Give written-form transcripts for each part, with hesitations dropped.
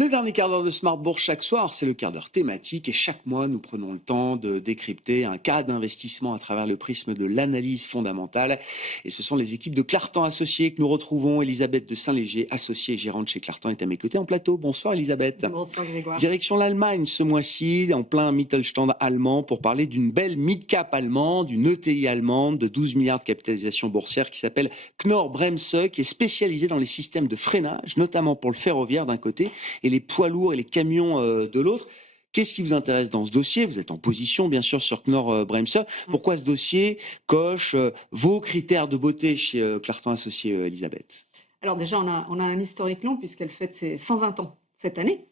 Le dernier quart d'heure de Smart Bourse chaque soir, c'est le quart d'heure thématique et chaque mois, nous prenons le temps de décrypter un cas d'investissement à travers le prisme de l'analyse fondamentale. Et ce sont les équipes de Clartan Associés que nous retrouvons. Elisabeth de Saint-Léger, associée et gérante chez Clartan, est à mes côtés en plateau. Bonsoir Elisabeth. Bonsoir Grégoire. Direction l'Allemagne ce mois-ci, en plein Mittelstand allemand, pour parler d'une belle mid-cap allemande, une ETI allemande de 12 milliards de capitalisation boursière qui s'appelle Knorr-Bremse, qui est spécialisée dans les systèmes de freinage, notamment pour le ferroviaire d'un côté et les poids lourds et les camions de l'autre. Qu'est-ce qui vous intéresse dans ce dossier? Vous êtes en position, bien sûr, sur Knorr-Bremse. Pourquoi ce dossier coche vos critères de beauté chez Clartan Associés, Elisabeth? Alors déjà, on a un historique long puisqu'elle fête ses 120 ans cette année.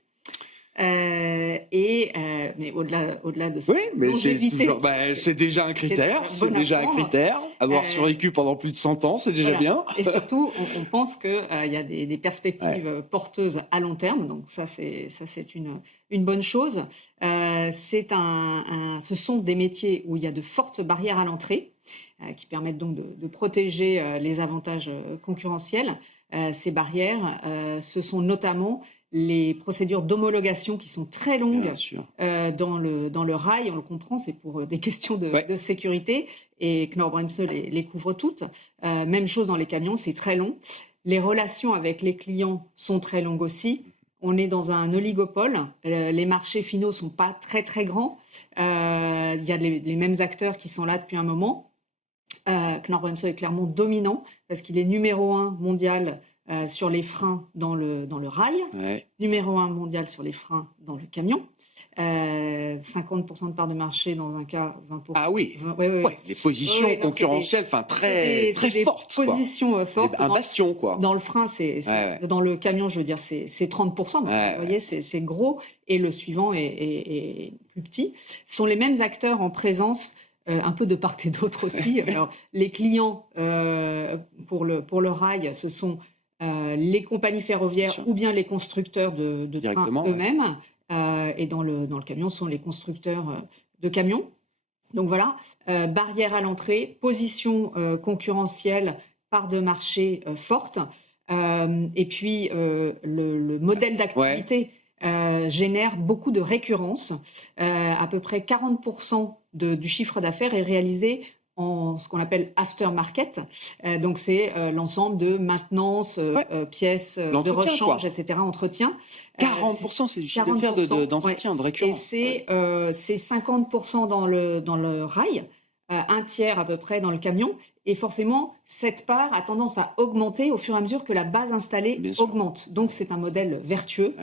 Mais au-delà de ça, oui, mais c'est déjà un critère. C'est déjà un critère. Avoir survécu pendant plus de 100 ans, c'est déjà bien. Et surtout, on pense qu'il y a des perspectives porteuses à long terme. Donc ça, c'est une bonne chose. Ce sont des métiers où il y a de fortes barrières à l'entrée qui permettent donc de protéger les avantages concurrentiels. Ces barrières, ce sont notamment les procédures d'homologation qui sont très longues dans le rail, on le comprend, c'est pour des questions de sécurité, et Knorr-Bremse les couvre toutes. Même chose dans les camions, c'est très long. Les relations avec les clients sont très longues aussi. On est dans un oligopole, les marchés finaux ne sont pas très très grands, il y a les mêmes acteurs qui sont là depuis un moment. Knorr-Bremse est clairement dominant parce qu'il est numéro 1 mondial sur les freins dans le rail, numéro 1 mondial sur les freins dans le camion, 50% de part de marché dans un cas, 20%. Ah oui, les positions concurrentielles très fortes. Positions fortes. Un bastion, quoi. Dans le frein, dans le camion, je veux dire, c'est 30%. Vous voyez, c'est gros, et le suivant est plus petit. Ce sont les mêmes acteurs en présence un peu de part et d'autre aussi. Alors, les clients pour le rail, ce sont les compagnies ferroviaires ou bien les constructeurs de trains eux-mêmes. Et dans le camion, ce sont les constructeurs de camions. Donc voilà, barrière à l'entrée, position concurrentielle, part de marché forte. Et puis, le modèle d'activité génère beaucoup de récurrence. À peu près 40% du chiffre d'affaires est réalisé en ce qu'on appelle aftermarket. Donc, c'est l'ensemble de maintenance, pièces de rechange, etc., entretien. 40%, c'est du chiffre d'affaires d'entretien, de récurrence. Et c'est 50% dans le rail, un tiers à peu près dans le camion. Et forcément, cette part a tendance à augmenter au fur et à mesure que la base installée augmente. Donc, c'est un modèle vertueux.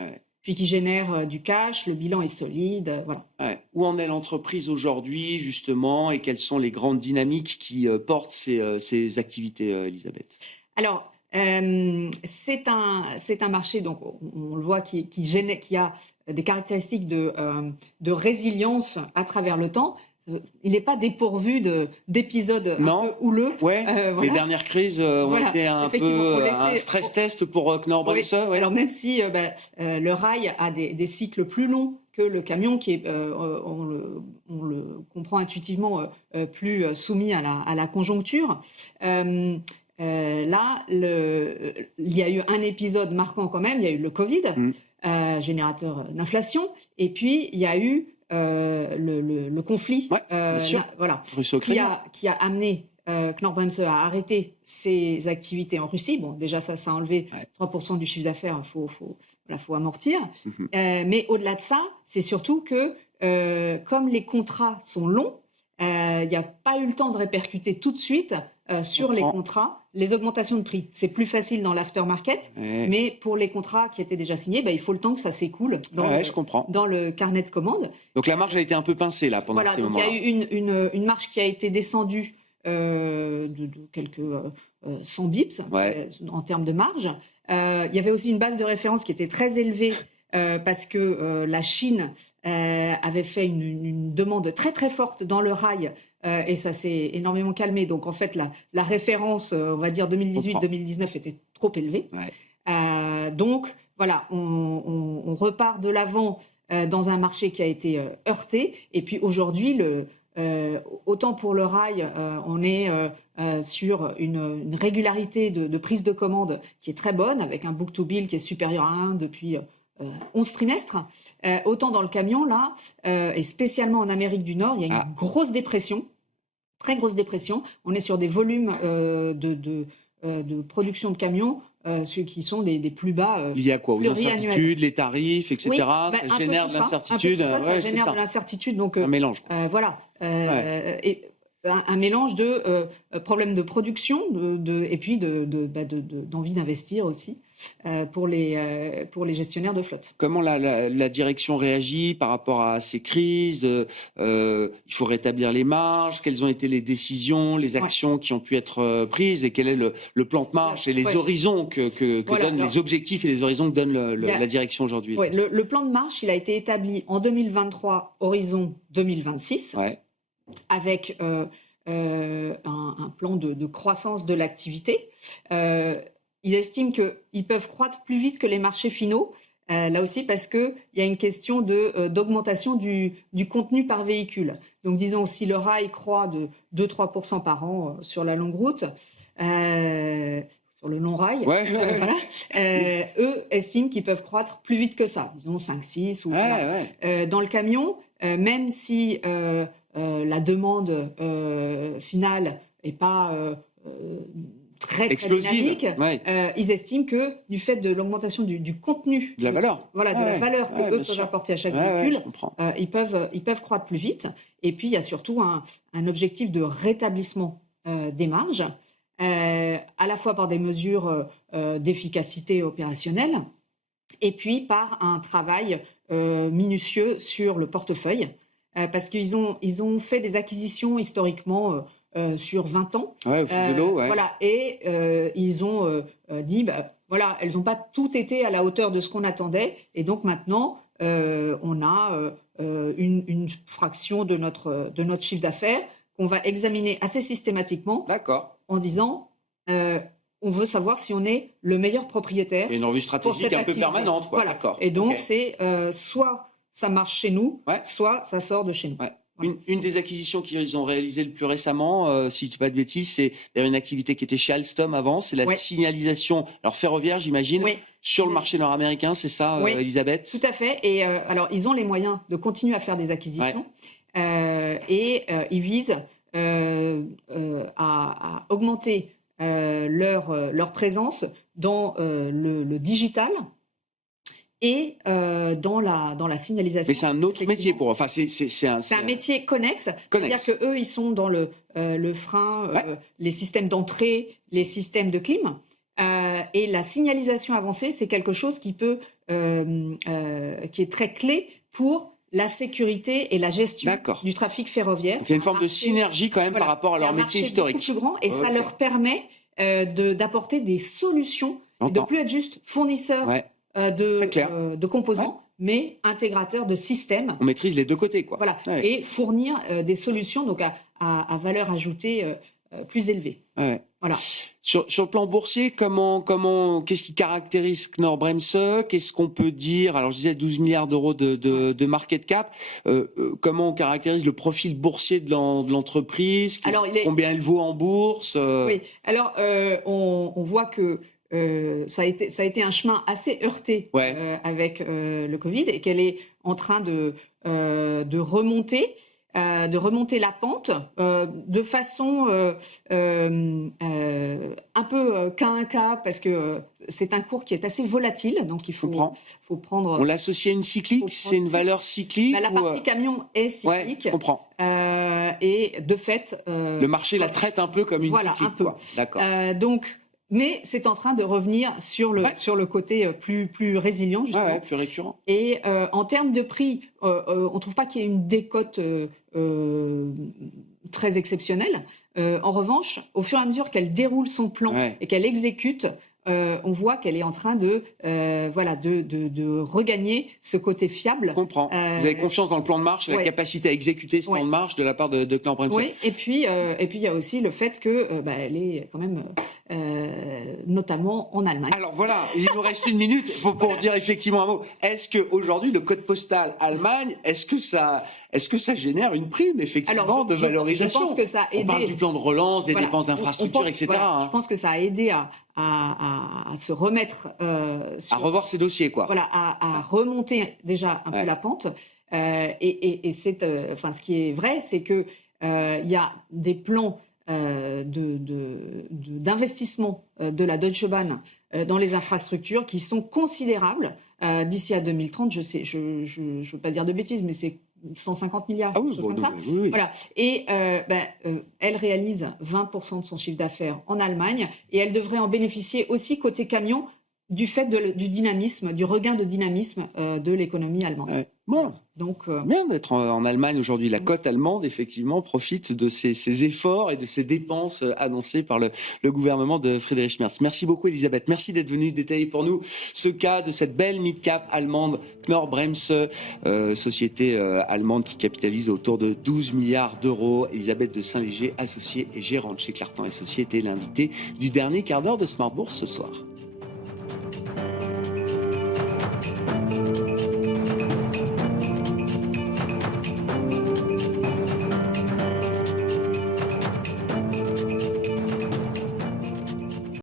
Puis qui génère du cash, le bilan est solide, voilà. Où en est l'entreprise aujourd'hui, justement, et quelles sont les grandes dynamiques qui portent ces activités, Elisabeth? Alors, c'est un marché, donc on le voit, qui a des caractéristiques de résilience à travers le temps. Il n'est pas dépourvu d'épisodes un peu houleux. Voilà. Les dernières crises ont été un peu un stress test pour Knorr-Bremse. Alors même si le rail a des cycles plus longs que le camion, qui est, on le comprend intuitivement, plus soumis à la conjoncture. Là, il y a eu un épisode marquant quand même, il y a eu le Covid, générateur d'inflation, et puis il y a eu le conflit qui a amené Knorr-Bremse à arrêter ses activités en Russie. Bon, déjà ça a enlevé 3% du chiffre d'affaires, faut amortir. Mais au-delà de ça, c'est surtout que comme les contrats sont longs, il n'y a pas eu le temps de répercuter tout de suite sur les contrats les augmentations de prix. C'est plus facile dans l'aftermarket, mais pour les contrats qui étaient déjà signés, il faut le temps que ça s'écoule dans le carnet de commandes. Donc la marge a été un peu pincée là pendant ces moments-là. Il y a eu une marge qui a été descendue de quelques 100 bips en termes de marge. Il y avait aussi une base de référence qui était très élevée parce que la Chine avait fait une demande très très forte dans le rail et ça s'est énormément calmé. Donc en fait, la référence, on va dire 2018-2019, était trop élevée. Donc voilà, on repart de l'avant dans un marché qui a été heurté. Et puis aujourd'hui, autant pour le rail, on est sur une régularité de prise de commande qui est très bonne, avec un book-to-bill qui est supérieur à 1 depuis 11 trimestres. Autant dans le camion, là, et spécialement en Amérique du Nord, il y a une grosse dépression, très grosse dépression. On est sur des volumes de production de camions ceux qui sont des plus bas. Il y a quoi? Aux incertitudes, les tarifs, etc. Oui, ça génère de l'incertitude. Ça génère de l'incertitude. Donc, un mélange. Voilà. Et un mélange de problèmes de production et puis d'envie d'investir aussi pour les gestionnaires de flotte. Comment la direction réagit par rapport à ces crises? Il faut rétablir les marges. Quelles ont été les décisions, les actions qui ont pu être prises et quel est le plan de marche et les horizons que donnent les objectifs et les horizons que donne la direction aujourd'hui? Le plan de marche, il a été établi en 2023, horizon 2026. Avec un plan de croissance de l'activité. Ils estiment qu'ils peuvent croître plus vite que les marchés finaux, là aussi parce qu'il y a une question d'augmentation du contenu par véhicule. Donc disons, si le rail croît de 2-3% par an sur la longue route, sur le long rail, eux estiment qu'ils peuvent croître plus vite que ça, disons 5-6. Dans le camion, même si la demande finale n'est pas très dynamique, ils estiment que du fait de l'augmentation du contenu, de la valeur, de la valeur que eux peuvent apporter à chaque véhicule, ils peuvent croître plus vite. Et puis il y a surtout un objectif de rétablissement des marges, à la fois par des mesures d'efficacité opérationnelle et puis par un travail minutieux sur le portefeuille. Parce qu'ils ont fait des acquisitions historiquement sur 20 ans. Au fil de l'eau, Voilà, et ils ont dit, elles n'ont pas toutes été à la hauteur de ce qu'on attendait. Et donc maintenant, on a une fraction de notre chiffre d'affaires qu'on va examiner assez systématiquement. D'accord. En disant, on veut savoir si on est le meilleur propriétaire. Et une revue stratégique un peu permanente, quoi. Voilà. D'accord. Et donc, c'est soit ça marche chez nous, soit ça sort de chez nous. Voilà. Une des acquisitions qu'ils ont réalisées le plus récemment, si je ne dis pas de bêtises, c'est une activité qui était chez Alstom avant, c'est la signalisation ferroviaire, j'imagine, sur le marché nord-américain, c'est ça, Elisabeth? Tout à fait. Et alors, ils ont les moyens de continuer à faire des acquisitions et ils visent à augmenter leur présence dans le digital et dans la signalisation. Mais c'est un autre métier c'est un métier connexe. C'est-à-dire qu'eux, ils sont dans le frein, les systèmes d'entrée, les systèmes de clim. Et la signalisation avancée, c'est quelque chose qui est très clé pour la sécurité et la gestion du trafic ferroviaire. C'est une forme de synergie quand même par rapport à leur métier historique. C'est un marché beaucoup plus grand et ça leur permet d'apporter des solutions, de ne plus être juste fournisseurs de composants, mais intégrateurs de systèmes. On maîtrise les deux côtés, quoi. Voilà, et fournir des solutions donc à valeur ajoutée plus élevée. Voilà. Sur le plan boursier, qu'est-ce qui caractérise Knorr-Bremse? Qu'est-ce qu'on peut dire? Alors, je disais 12 milliards d'euros de market cap. Comment on caractérise le profil boursier de l'entreprise? Combien elle vaut en bourse? Oui, alors on voit que ça a été un chemin assez heurté avec le Covid et qu'elle est en train de remonter la pente de façon un peu cas un cas parce que c'est un cours qui est assez volatile, donc il faut prendre. On l'associe à une cyclique, c'est une valeur cyclique. La partie camion est cyclique. Je comprends. Et de fait, le marché la traite un peu comme une cyclique. Un peu. D'accord. Mais c'est en train de revenir sur le côté plus résilient, justement. Plus récurrent. Et en termes de prix, on ne trouve pas qu'il y ait une décote très exceptionnelle. En revanche, au fur et à mesure qu'elle déroule son plan et qu'elle exécute, on voit qu'elle est en train de regagner ce côté fiable. Je comprends. Vous avez confiance dans le plan de marche, la capacité à exécuter ce plan de marche de la part de Knorr-Bremse. Oui, et puis il y a aussi le fait qu'elle est quand même notamment en Allemagne. Alors voilà, il nous reste une minute pour dire effectivement un mot. Est-ce qu'aujourd'hui, le code postal Allemagne, est-ce que ça est-ce que ça génère une prime, effectivement, de valorisation? Je pense que ça a aidé. On parle du plan de relance, des dépenses d'infrastructure, etc. Voilà, je pense que ça a aidé à se remettre... à revoir ces dossiers, quoi. Voilà, à remonter déjà un peu la pente. Et c'est, ce qui est vrai, c'est que il y a des plans d'investissement de la Deutsche Bahn dans les infrastructures qui sont considérables. D'ici à 2030, je veux pas dire de bêtises, mais c'est 150 milliards, quelque chose comme ça. Oui. Voilà. Et elle réalise 20% de son chiffre d'affaires en Allemagne et elle devrait en bénéficier aussi côté camion du fait du dynamisme, du regain de dynamisme de l'économie allemande. Bon, donc bien d'être en Allemagne aujourd'hui. La cote allemande, effectivement, profite de ces efforts et de ces dépenses annoncées par le gouvernement de Friedrich Merz. Merci beaucoup, Elisabeth. Merci d'être venue détailler pour nous ce cas de cette belle mid-cap allemande, Knorr-Bremse, société allemande qui capitalise autour de 12 milliards d'euros. Elisabeth de Saint-Léger, associée et gérante chez Clartan & Associés, était l'invitée du dernier quart d'heure de Smart Bourse ce soir.